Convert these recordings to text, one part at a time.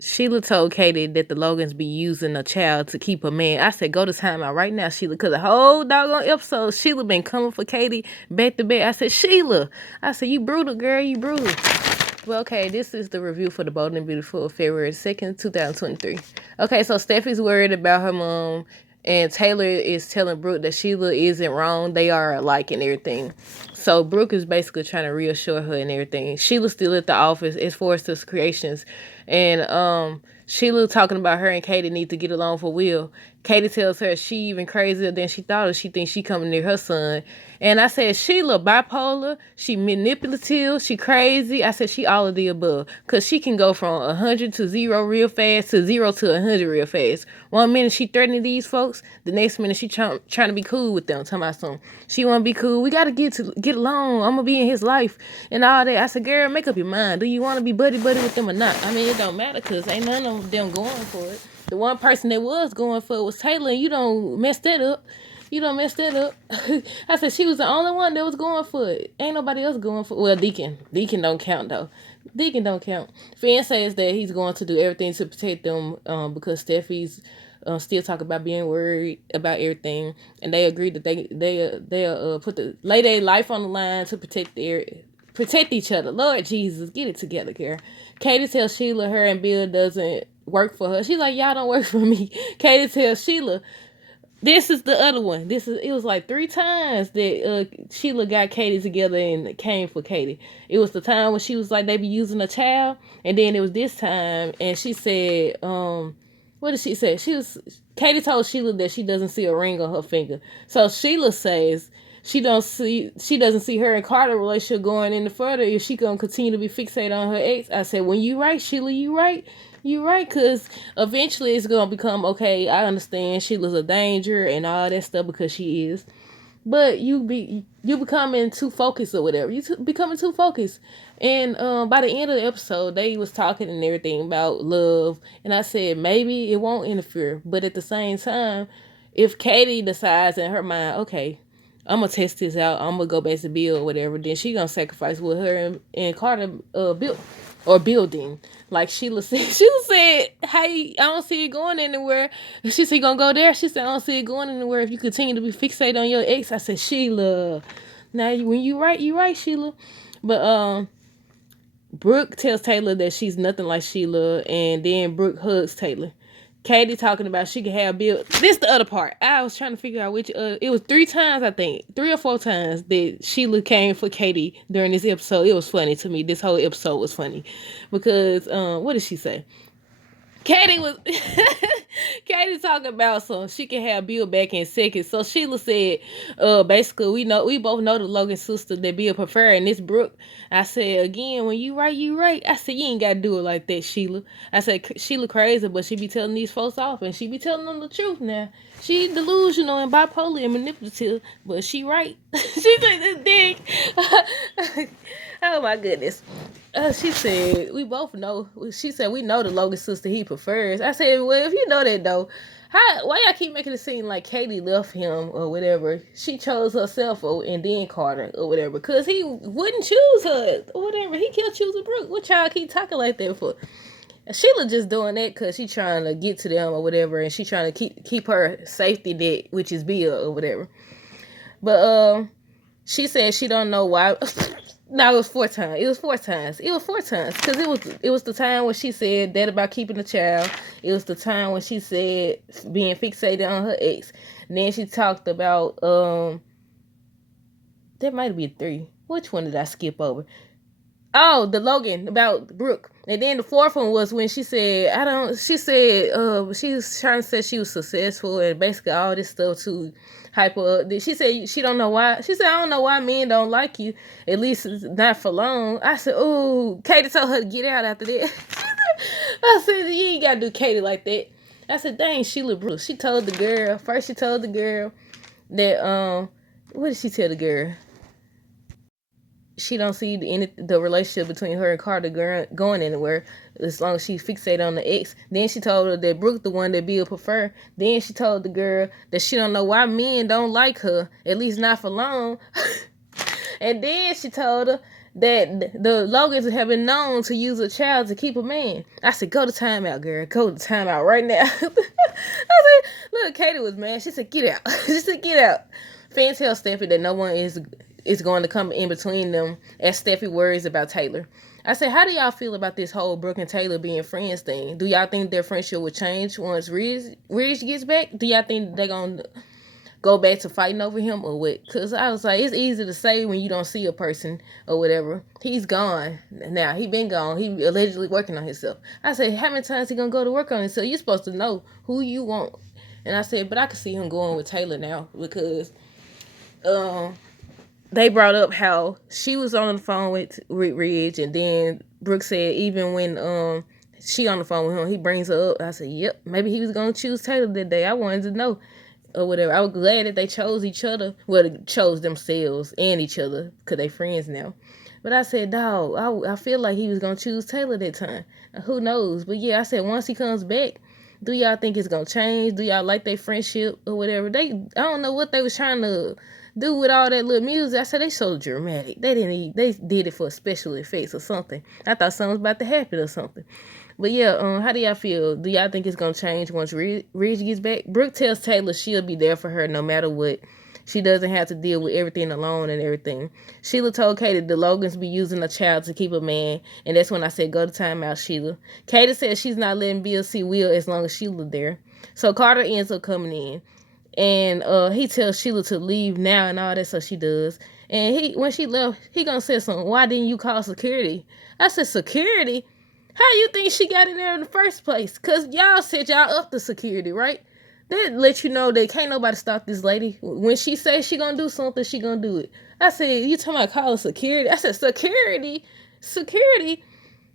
Sheila told Katie that the Logans be using a child to keep a man. I said, go to timeout right now, Sheila, because the whole doggone episode, Sheila been coming for Katie back to back. I said, Sheila, I said, you brutal, girl, you brutal. Well, okay, this is the review for The Bold and Beautiful of February 2nd, 2023. Okay, so Steffi's worried about her mom, and Taylor is telling Brooke that Sheila isn't wrong. They are alike and everything. So Brooke is basically trying to reassure her and everything. Sheila's still at the office as far as his creations. And Sheila talking about her and Katie need to get along for Will. Katie tells her she even crazier than she thought. She thinks she coming near her son. And I said, Sheila bipolar, she manipulative, she crazy. I said she all of the above. Cause she can go from 100 to 0 real fast to 0 to 100 real fast. One minute she threatening these folks, the next minute she trying to be cool with them. Talking about something. She wanna be cool. We gotta get along. I'm gonna be in his life and all that. I said, girl, make up your mind. Do you wanna be buddy with them or not? I mean, it don't matter cause ain't none of them going for it. The one person that was going for it was Taylor, and you don't mess that up. You don't mess that up. I said she was the only one that was going for it. Ain't nobody else going for it. Well, Deacon. Deacon don't count, though. Deacon don't count. Finn says that he's going to do everything to protect them because Steffi's still talking about being worried about everything. And they agreed that they'll lay their life on the line to protect each other. Lord Jesus, get it together, girl. Katie tells Sheila her and Bill doesn't work for her. She's like, y'all don't work for me. Katie tells Sheila, this is the other one. It was like 3 times that Sheila got Katie together and came for Katie. It was the time when she was like they be using a child, and then it was this time, and she said, what did she say? Katie told Sheila that she doesn't see a ring on her finger. So Sheila says she doesn't see her and Carter relationship going any further if she gonna continue to be fixated on her ex. I said, when you right, Sheila, you right. You right, because eventually it's going to become, okay, I understand Sheila's a danger and all that stuff because she is. But you becoming too focused or whatever. Becoming too focused. And by the end of the episode, they was talking and everything about love. And I said, maybe it won't interfere. But at the same time, if Katie decides in her mind, okay, I'm going to test this out, I'm going to go back to Bill or whatever, then she going to sacrifice what her and Carter built or building. Like Sheila said, hey, I don't see it going anywhere. She said, you gonna go there? She said, I don't see it going anywhere if you continue to be fixated on your ex. I said, Sheila, now when you right, Sheila. But Brooke tells Taylor that she's nothing like Sheila, and then Brooke hugs Taylor. Katie talking about she can have Bill. This the other part. I was trying to figure out which. It was 3 times, I think, 3 or 4 times that Sheila came for Katie during this episode. It was funny to me. This whole episode was funny because what did she say? Katie talking about so she can have Bill back in seconds. So Sheila said, basically we both know the Logan sister that Bill prefer, and this Brooke. I said, again, when you right. I said, you ain't gotta do it like that, Sheila. I said, Sheila crazy, but she be telling these folks off, and she be telling them the truth now. She delusional and bipolar and manipulative, but she right. She said this dick. Oh my goodness. She said, we both know. She said, we know the Logan sister he prefers. I said, well, if you know that though, why y'all keep making it seem like Katie left him or whatever? She chose herself and then Carter or whatever. Because he wouldn't choose her or whatever. He kept choosing Brooke. What y'all keep talking like that for? Sheila just doing that because she trying to get to them or whatever. And she trying to keep her safety net, which is Bill or whatever. But she said she don't know why. No, it was 4 times. It was 4 times. Because it was the time when she said that about keeping the child. It was the time when she said being fixated on her ex. And then she talked about there might be 3. Which one did I skip over? Oh, the Logan about Brooke. And then the 4th one was when she said, she was trying to say she was successful and basically all this stuff to hype her up. She said she don't know why. She said, I don't know why men don't like you. At least it's not for long. I said, oh, Katie told her to get out after that. I said, you ain't got to do Katie like that. I said, dang, Sheila Bruce. She told the girl that, what did she tell the girl? She don't see the relationship between her and Carter going anywhere as long as she's fixated on the ex. Then she told her that Brooke the one that Bill prefer. Then she told the girl that she don't know why men don't like her, at least not for long. And then she told her that the Logans have been known to use a child to keep a man. I said, go to timeout, girl. Go to timeout right now. I said, look, Katie was mad. She said, get out. She said, get out. Fan tell Steffi that no one is going to come in between them as Steffi worries about Taylor. I said, how do y'all feel about this whole Brooke and Taylor being friends thing? Do y'all think their friendship will change once Ridge gets back? Do y'all think they're going to go back to fighting over him or what? Because I was like, it's easy to say when you don't see a person or whatever. He's gone now. He been gone. He allegedly working on himself. I said, how many times he gonna go to work on himself? You're supposed to know who you want. And I said, but I can see him going with Taylor now because they brought up how she was on the phone with Ridge, and then Brooke said even when she on the phone with him, he brings her up. I said, yep, maybe he was gonna choose Taylor that day. I wanted to know or whatever. I was glad that they chose each other. Well, they chose themselves and each other because they friends now. But I said, dog, I feel like he was gonna choose Taylor that time. Who knows? But yeah, I said once he comes back, do y'all think it's gonna change? Do y'all like their friendship or whatever? I don't know what they was trying to do with all that little music. I said they so dramatic. They did it for special effects or something. I thought something was about to happen or something. But yeah, how do y'all feel? Do y'all think it's gonna change once Ridge gets back? Brooke tells Taylor she'll be there for her no matter what. She doesn't have to deal with everything alone and everything. Sheila told Katie the Logans be using a child to keep a man, and that's when I said, go to timeout, Sheila. Katie said she's not letting Bill see Will as long as Sheila there. So Carter ends up coming in, and he tells Sheila to leave now and all that, so she does. And when she left, he gonna say something. Why didn't you call security? I said, security? How you think she got in there in the first place? Because y'all said y'all up the security, right? That let you know that can't nobody stop this lady. When she says she gonna do something, she gonna do it. I said, you talking about calling security? I said, security? Security?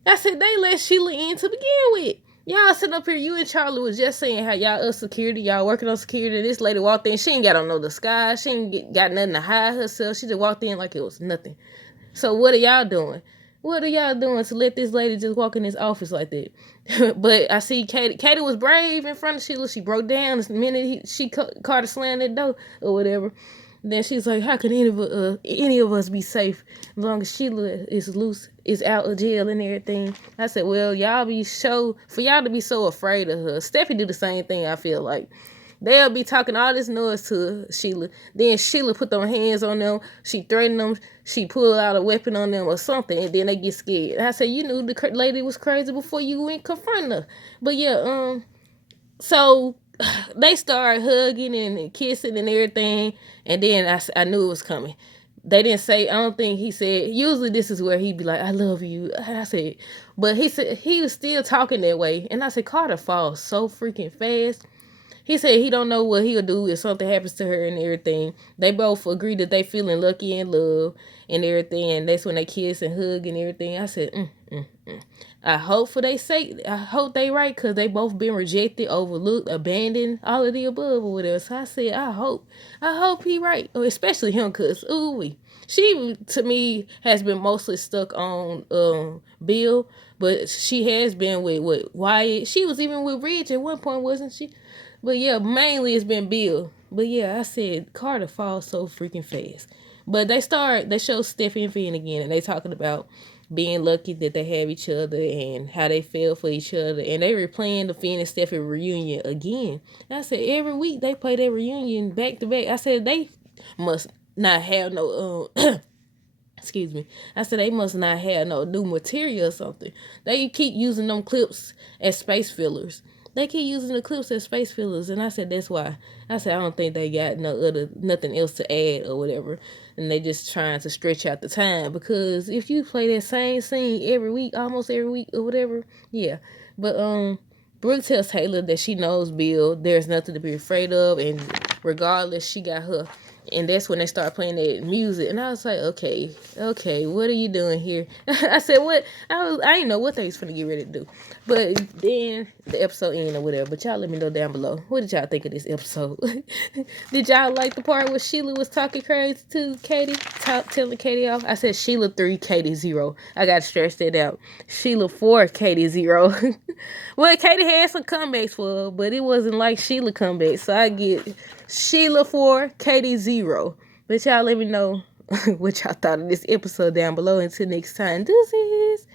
I said, they let Sheila in to begin with. Y'all sitting up here, you and Charlie was just saying how y'all up security, y'all working on security. This lady walked in, she ain't got on no disguise. She ain't got nothing to hide herself. She just walked in like it was nothing. So what are y'all doing? What are y'all doing to let this lady just walk in this office like that? But I see Katie. Katie was brave in front of Sheila. She broke down the minute she caught her slam that door or whatever. Then she's like, how can any of us be safe as long as Sheila is loose, is out of jail and everything? I said, well, for y'all to be so afraid of her. Steffi do the same thing, I feel like. They'll be talking all this noise to Sheila. Then Sheila put them hands on them. She threatened them. She pulled out a weapon on them or something. And then they get scared. I said, you knew the lady was crazy before you went confront her. But yeah, so they started hugging and kissing and everything. And then I knew it was coming. They didn't say, I don't think he said, usually this is where he'd be like, I love you. And I said, but he said he was still talking that way. And I said, Carter falls so freaking fast. He said he don't know what he'll do if something happens to her and everything. They both agree that they feeling lucky and love and everything, and that's when they kiss and hug and everything. I said, I hope for they sake, I hope they right, because they both been rejected, overlooked, abandoned, all of the above or whatever. So I said, I hope he right, especially him, because she to me has been mostly stuck on Bill, but she has been with Wyatt. She was even with Ridge at one point, wasn't she? But yeah, mainly it's been Bill. But yeah, I said Carter falls so freaking fast. But they show Steffi and Finn again, and they talking about being lucky that they have each other and how they feel for each other. And they replaying the Finn and Steffi reunion again. And I said every week they play their reunion back to back. I said they must not have no excuse me. I said they must not have no new material or something. They keep using them clips as space fillers. They keep using the clips as space fillers, and I said that's why. I said I don't think they got nothing else to add or whatever, and they just trying to stretch out the time, because if you play that same scene every week, almost every week or whatever, yeah. But Brooke tells Taylor that she knows Bill. There's nothing to be afraid of, and regardless, she got her. And that's when they start playing that music, and I was like, okay, what are you doing here? I said, what? I didn't know what they was finna get ready to do. But then the episode ended or whatever. But y'all let me know down below. What did y'all think of this episode? Did y'all like the part where Sheila was talking crazy to Katie, telling Katie off? I said Sheila 3, Katie 0. I got to stretch that out. Sheila 4, Katie 0. Well, Katie had some comebacks for her, but it wasn't like Sheila comebacks. So I get Sheila 4, Katie 0. But y'all let me know what y'all thought of this episode down below. Until next time, deuces.